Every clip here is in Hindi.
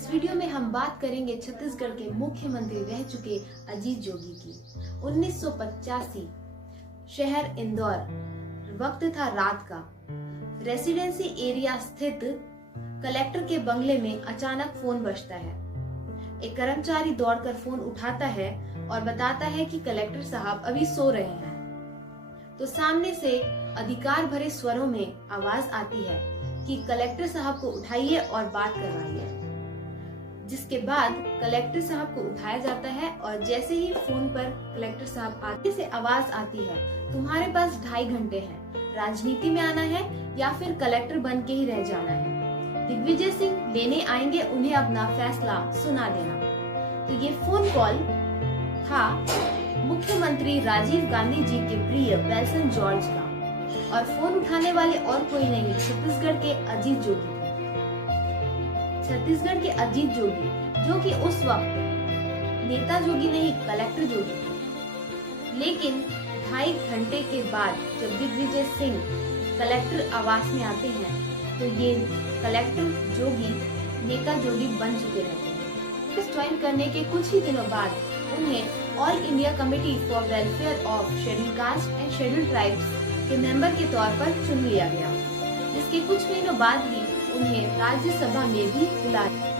इस वीडियो में हम बात करेंगे छत्तीसगढ़ के मुख्यमंत्री रह चुके अजीत जोगी की। 1985, शहर इंदौर, वक्त था रात का। रेसिडेंसी एरिया स्थित कलेक्टर के बंगले में अचानक फोन बजता है। एक कर्मचारी दौड़कर फोन उठाता है और बताता है कि कलेक्टर साहब अभी सो रहे हैं। तो सामने से अधिकार भरे स्वरों में आवाज आती है कि कलेक्टर साहब को उठाइए और बात करवाइए। जिसके बाद कलेक्टर साहब को उठाया जाता है और जैसे ही फोन पर कलेक्टर साहब आगे से आवाज आती है, तुम्हारे पास 2.5 घंटे हैं, राजनीति में आना है या फिर कलेक्टर बन के ही रह जाना है। दिग्विजय सिंह लेने आएंगे, उन्हें अपना फैसला सुना देना। तो ये फोन कॉल था मुख्यमंत्री राजीव गांधी जी के प्रिय वेल्सन जॉर्ज का, और फोन उठाने वाले और कोई नहीं, छत्तीसगढ़ के अजीत जोगी थे। छत्तीसगढ़ के अजीत जोगी, जो कि उस वक्त नेता जोगी नहीं, कलेक्टर जोगी थे। लेकिन 2.5 घंटे के बाद जब दिग्विजय सिंह कलेक्टर आवास में आते हैं, तो ये कलेक्टर जोगी नेता जोगी बन चुके रहते हैं। ज्वाइन करने के कुछ ही दिनों बाद उन्हें all India committee for welfare of scheduled caste and scheduled tribes के मेंबर के तौर पर चुन लिया गया, जिसके कुछ महीनों बाद ही उन्हें राज्यसभा में भी बुलाया।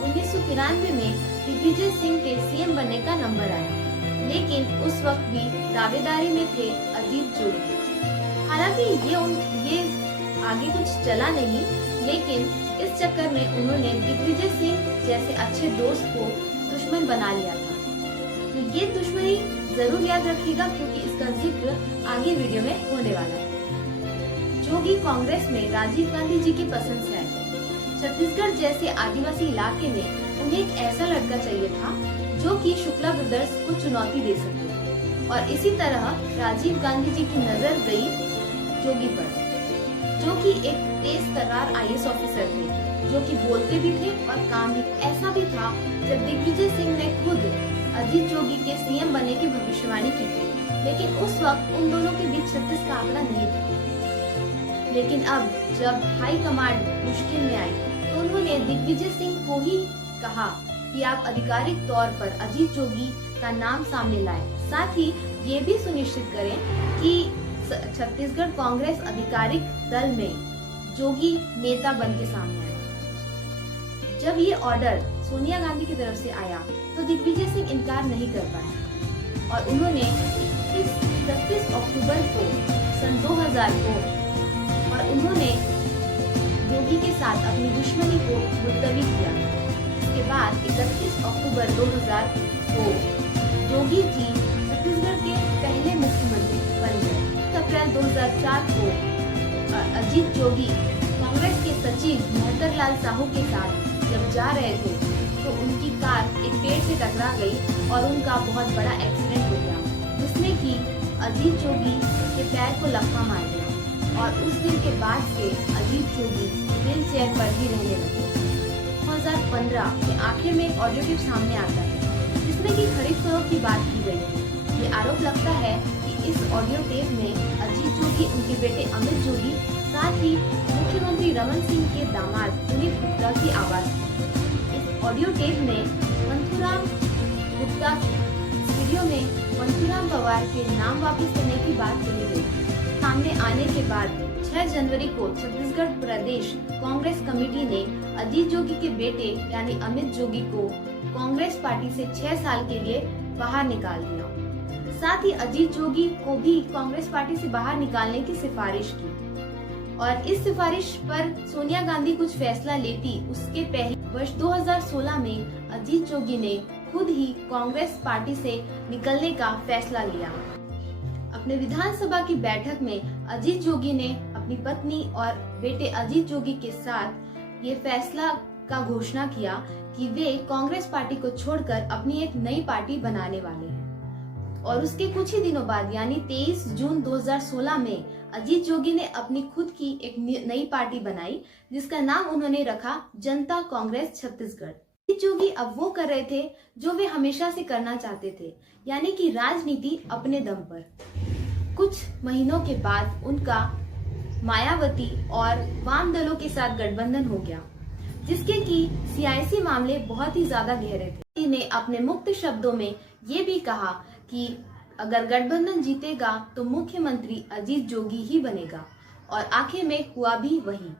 1993 में दिग्विजय सिंह के सीएम बनने का नंबर आया, लेकिन उस वक्त भी दावेदारी में थे अजीत जोगी। हालांकि ये आगे कुछ चला नहीं, लेकिन इस चक्कर में उन्होंने दिग्विजय सिंह जैसे अच्छे दोस्त को दुश्मन बना लिया था। तो ये दुश्मनी जरूर याद रखिएगा, क्योंकि इसका जिक्र आगे वीडियो में होने वाला है। जोगी कांग्रेस में राजीव गांधी जी की पसंद से आए। छत्तीसगढ़ जैसे आदिवासी इलाके में उन्हें एक ऐसा लड़का चाहिए था जो कि शुक्ला ब्रदर्स को चुनौती दे सके, और इसी तरह राजीव गांधी जी की नजर गई जोगी पर, जो कि एक तेज तर्रार IAS ऑफिसर थे, जो कि बोलते भी थे और काम भी। ऐसा भी था जब दिग्विजय सिंह ने खुद अजीत जोगी के सीएम बनने की भविष्यवाणी की थी, लेकिन उस वक्त उन दोनों के बीच 36 का आंकड़ा नहीं था। लेकिन अब जब हाई कमांड मुश्किल में आई, तो उन्होंने दिग्विजय सिंह को ही कहा कि आप आधिकारिक तौर पर अजीत जोगी का नाम सामने लाएं। साथ ही ये भी सुनिश्चित करें कि छत्तीसगढ़ कांग्रेस आधिकारिक दल में जोगी नेता बन के सामने आए। जब ये ऑर्डर सोनिया गांधी की तरफ से आया, तो दिग्विजय सिंह इनकार नहीं कर पाए और उन्होंने 31 अक्टूबर को सन 2000 को और उन्होंने जोगी के साथ अपनी दुश्मनी को मुलतवी किया। इसके बाद 31 अक्टूबर 2000 को जोगी जी छत्तीसगढ़ के पहले मुख्यमंत्री बन गए। अप्रैल 2004 को अजीत जोगी कांग्रेस के सचिव महतर लाल साहू के साथ जब जा रहे थे, तो उनकी कार एक पेड़ से टकरा गई और उनका बहुत बड़ा एक्सीडेंट हो गया, जिसमें कि अजीत जोगी के पैर को लकवा मार गया, और उस दिन के बाद से अजीत जोगी व्हील चेयर पर ही रहने लगे। 2015 के आखिर में एक ऑडियो टेप सामने आता है, जिसमें कि खरीद फरोख्त की बात की गई थी। ये आरोप लगता है कि इस ऑडियो टेप में अजीत जोगी, उनके बेटे अमित जोगी, साथ ही मुख्यमंत्री रमन सिंह के दामाद पुनीत गुप्ता की आवाज थी। इस ऑडियो टेप में मंथुराम गुप्ता, वीडियो में मंथुराम पवार के नाम वापस करने की बात कही गई। सामने आने के बाद 6 जनवरी को छत्तीसगढ़ प्रदेश कांग्रेस कमेटी ने अजीत जोगी के बेटे यानी अमित जोगी को कांग्रेस पार्टी से 6 साल के लिए बाहर निकाल दिया। साथ ही अजीत जोगी को भी कांग्रेस पार्टी से बाहर निकालने की सिफारिश की, और इस सिफारिश पर सोनिया गांधी कुछ फैसला लेती उसके पहले वर्ष 2016 में अजीत जोगी ने खुद ही कांग्रेस पार्टी से निकलने का फैसला लिया। अपने विधानसभा की बैठक में अजीत जोगी ने अपनी पत्नी और बेटे अजीत जोगी के साथ ये फैसला का घोषणा किया कि वे कांग्रेस पार्टी को छोड़कर अपनी एक नई पार्टी बनाने वाले हैं। और उसके कुछ ही दिनों बाद यानी 23 जून 2016 में अजीत जोगी ने अपनी खुद की एक नई पार्टी बनाई, जिसका नाम उन्होंने रखा जनता कांग्रेस छत्तीसगढ़। अजीत जोगी अब वो कर रहे थे जो वे हमेशा से करना चाहते थे, यानी कि राजनीति अपने दम पर। कुछ महीनों के बाद उनका मायावती और वाम दलों के साथ गठबंधन हो गया। जिसके कि सियासी मामले बहुत ही ज्यादा गहरे थे। इन्हें अपने मुक्त शब्दों में ये भी कहा कि अगर गठबंधन जीतेगा तो मुख्यमंत्री अजीत जोगी ही बनेगा, और आखिर में हुआ भी वही।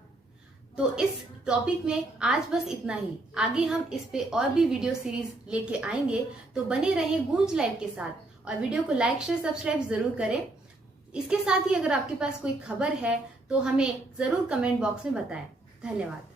तो इस टॉपिक में आज बस इतना ही। आगे हम इस पे और भी वीडियो सीरीज लेके आएंगे, तो बने रहें गूंज लाइव के साथ और वीडियो को लाइक शेयर सब्सक्राइब जरूर करें। इसके साथ ही अगर आपके पास कोई खबर है तो हमें जरूर कमेंट बॉक्स में बताएं। धन्यवाद।